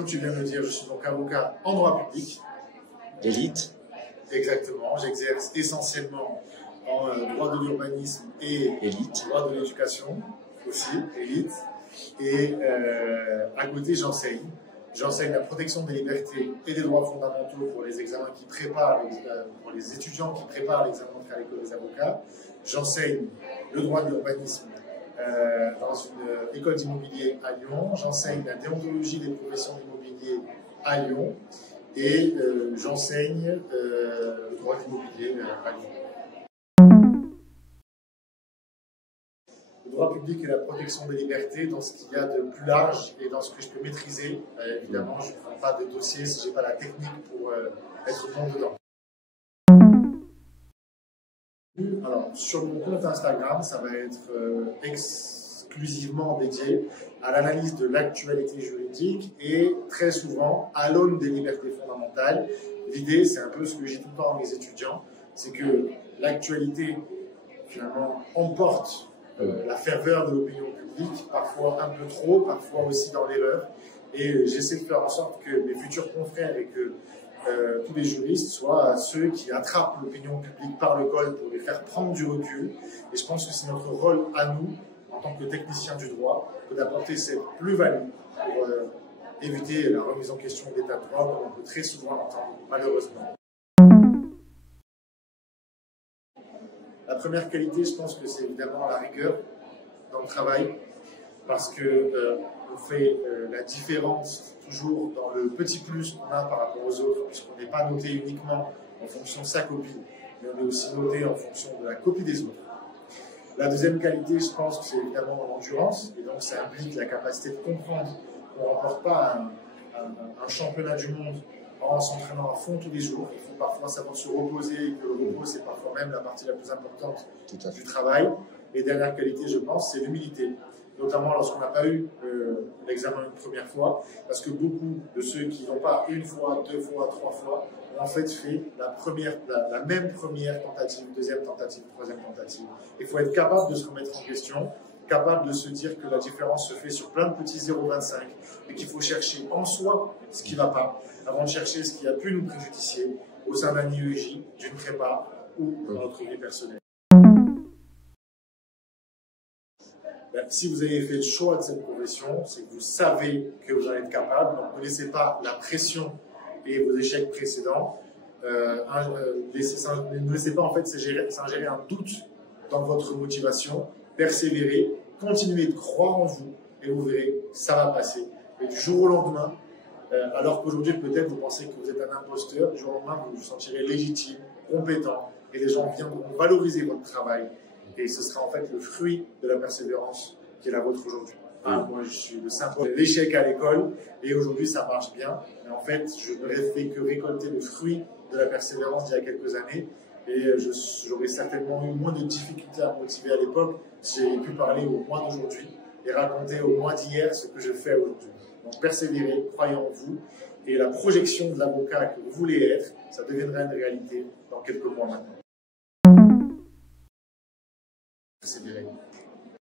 comme tu viens de le dire, je suis donc avocat en droit public. Élite. Exactement, j'exerce essentiellement en droit de l'urbanisme et Élite. droit de l'éducation aussi, élite. Et à côté, j'enseigne. J'enseigne la protection des libertés et des droits fondamentaux pour les examens qui préparent, pour les étudiants qui préparent l'examen d'entrée à l'école des avocats. J'enseigne le droit de l'urbanisme dans une école d'immobilier à Lyon. J'enseigne la déontologie des professions d'immobilier à Lyon. Et j'enseigne le droit de l'immobilier à Lyon. Le droit public et la protection des libertés, dans ce qu'il y a de plus large et dans ce que je peux maîtriser. Évidemment, je ne prends pas de dossier si je n'ai pas la technique pour être bon dedans. Alors, sur mon compte Instagram, ça va être exclusivement dédié à l'analyse de l'actualité juridique et très souvent à l'aune des libertés fondamentales. L'idée, c'est un peu ce que j'ai tout le temps à mes étudiants, c'est que l'actualité, finalement, emporte la ferveur de l'opinion publique, parfois un peu trop, parfois aussi dans l'erreur. Et j'essaie de faire en sorte que mes futurs confrères et que tous les juristes soient ceux qui attrapent l'opinion publique par le col pour les faire prendre du recul. Et je pense que c'est notre rôle à nous, en tant que techniciens du droit, d'apporter cette plus-value pour éviter la remise en question de l'état de droit, comme on peut très souvent l'entendre, malheureusement. La première qualité, je pense que c'est évidemment la rigueur dans le travail, parce que on fait la différence toujours dans le petit plus qu'on a par rapport aux autres, puisqu'on n'est pas noté uniquement en fonction de sa copie, mais on est aussi noté en fonction de la copie des autres. La deuxième qualité, je pense que c'est évidemment l'endurance, et donc ça implique la capacité de comprendre qu'on ne remporte pas un championnat du monde en s'entraînant à fond tous les jours. Il faut parfois savoir se reposer, et que le repos, c'est parfois même la partie la plus importante du travail. Et dernière qualité, je pense, c'est l'humilité, notamment lorsqu'on n'a pas eu l'examen une première fois, parce que beaucoup de ceux qui n'ont pas une fois, deux fois, trois fois, ont en fait la même première tentative, deuxième tentative, troisième tentative. Il faut être capable de se remettre en question, capable de se dire que la différence se fait sur plein de petits 0,25 et qu'il faut chercher en soi ce qui ne va pas, avant de chercher ce qui a pu nous préjudicier au sein d'un IEJ, d'une prépa ou dans notre vie personnelle. Si vous avez fait le choix de cette profession, c'est que vous savez que vous en êtes capable, donc ne laissez pas la pression et vos échecs précédents, ne laissez pas en fait s'ingérer un doute dans votre motivation, persévérez, continuez de croire en vous et vous verrez, ça va passer. Et du jour au lendemain, alors qu'aujourd'hui peut-être vous pensez que vous êtes un imposteur, du jour au lendemain vous vous sentirez légitime, compétent et les gens viendront valoriser votre travail. Et ce sera en fait le fruit de la persévérance qui est la vôtre aujourd'hui. Moi, je suis le symbole de l'échec à l'école et aujourd'hui, ça marche bien. Mais en fait, je ne fait que récolter le fruit de la persévérance d'il y a quelques années et j'aurais certainement eu moins de difficultés à me motiver à l'époque si j'avais pu parler au moi d'aujourd'hui et raconter au moi d'hier ce que je fais aujourd'hui. Donc, persévérez, croyez en vous et la projection de l'avocat que vous voulez être, ça deviendra une réalité dans quelques mois maintenant.